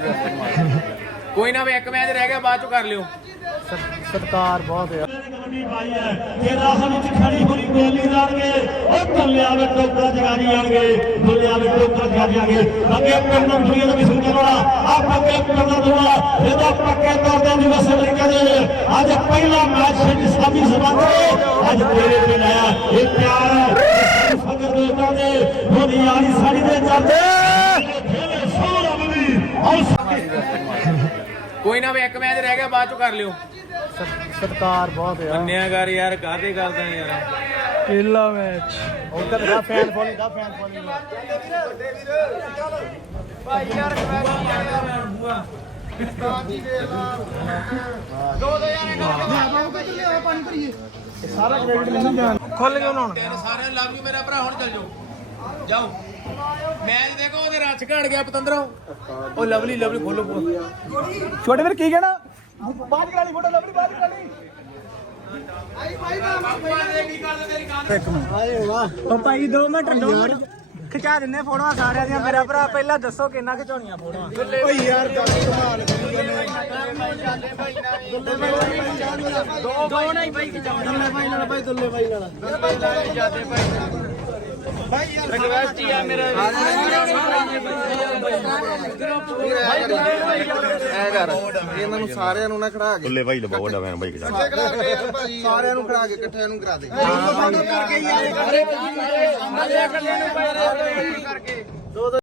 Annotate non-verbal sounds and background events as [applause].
[laughs] ਕੋਈ ਨਾ ਵੀ ਇੱਕ ਮੈਚ ਰਹਿ ਗਿਆ ਬਾਅਦ ਚ ਕਰ ਲਿਓ। ਸਤਕਾਰ ਬਹੁਤ ਹੈ। ਕਬੱਡੀ ਪਾਈ ਹੈ ਕਿ ਰਾਹ ਵਿੱਚ ਖੜੀ ਹੋਣੀ ਬੋਲੀ ਜਾਣਗੇ ਉਹ ਦੁੱਲਿਆ ਵਿੱਚ ਟੋਕਰਾ ਜਗਾਰੀ ਜਾਣਗੇ ਦੁੱਲਿਆ ਵਿੱਚ ਟੋਕਰਾ ਜਗਾਰੀ ਜਾਣਗੇ ਅੱਗੇ ਪਿੰਡ ਦੁਨੀਆ ਦਾ ਵਿਸੂ ਕਰਵਾ ਆ ਪੱਕੇ ਪਿੰਡ ਦੁਆ ਇਹਦਾ ਪੱਕੇ ਤੌਰ ਤੇ ਦਿਵਸ ਅਮਰੀਕਾ ਦੇ ਅੱਜ ਪਹਿਲਾ ਮੈਚ ਸਿੱਧ ਸਾਬੀ ਸਭਾ ਅੱਜ ਤੇਰੇ ਤੇ ਲਾਇਆ ਇਹ ਪਿਆਰ ਫਕਰ ਦੋਸਤਾਂ ਦੇ ਹੋਣੀ ਵਾਲੀ ਸਾਡੀ ਦੇ ਚੱਲਦੇ ਖੇਲੇ ਸੋਹਣਾ ਬਲੀ ਔਰ ਕੋਈ ਨਾ ਵੀ ਇੱਕ ਮੈਚ ਰਹਿ ਗਿਆ ਬਾਅਦ ਚ ਕਰ ਲਿਓ। ਸਤਕਾਰ ਬਹੁਤ ਹੈ ਮੰਨਿਆ ਕਰ ਯਾਰ ਕਾਹਦੇ ਕਰਦਾ ਯਾਰ। ਪਹਿਲਾ ਮੈਚ। ਉਧਰ ਦਾ ਫੈਨ ਫੋਲੋਇੰਗ ਦਾ ਫੈਨ ਕ੍ਰੈਡਿਟ ਮੈਨੂੰ ਜਾਣ ਖੁੱਲ ਕੇ ਬਣਾਉਣਾ ਤੈਨੂੰ ਸਾਰਿਆਂ ਲਵ ਯੂ ਮੇਰਾ ਭਰਾ ਹੁਣ ਚੱਲ ਜਾਓ। ਜਾਓ। ਮੈਚ ਦੇਖੋ ਉਹਦੇ ਰੱਛ ਘੜ ਗਿਆ ਪਤੰਦਰੋਂ। ਉਹ ਲਵਲੀ ਲਵਲੀ ਖੋਲੋ ਛੋਟੇ ਵੀਰ ਕੀ ਕਹਿਣਾ? ਬਾਅਦ ਕਰਾ ਲਈ ਫੋਟੋ ਲੱਭਣੀ ਬਾਅਦ ਕਰਾ ਲਈ। ਆਏ ਵਾਹ ਉਹ ਭਾਈ 2 ਮਿੰਟ 2 ਮਿੰਟ ਖਿਚਾ ਦਿੰਨੇ ਫੋਟੋਆਂ ਸਾਰਿਆਂ ਦੀਆਂ। ਮੇਰਾ ਭਰਾ ਪਹਿਲਾਂ ਦੱਸੋ ਕਿੰਨਾ ਖਿਚਾਉਣੀਆਂ ਫੋਟੋਆਂ। ਓਏ ਯਾਰ ਕਮਾਲ ਕਰੀ ਦੋ ਦੋ ਨਹੀਂ ਭਾਈ ਖਿਚਾਉਣੇ ਦੁੱਲੇ ਭਾਈ ਨਾਲ ਭਾਈ ਦੁੱਲੇ ਭਾਈ ਨਾਲ। ਰਿਕਵੈਸਟ ਹੀ ਆ ਮੇਰਾ ਐ ਕਰ ਇਹਨਾਂ ਨੂੰ ਸਾਰਿਆਂ ਨੂੰ ਨਾ ਖੜਾ ਕੇ ਦੁੱਲੇ ਭਾਈ ਲਵਾਓ ਭੈਣ ਭਾਈ ਕਿਹੜਾ ਸਾਰਿਆਂ ਨੂੰ ਖੜਾ ਕੇ ਇਕੱਠਿਆਂ ਨੂੰ ਕਰਾ ਦੇ ਕਰਕੇ ਯਾਰ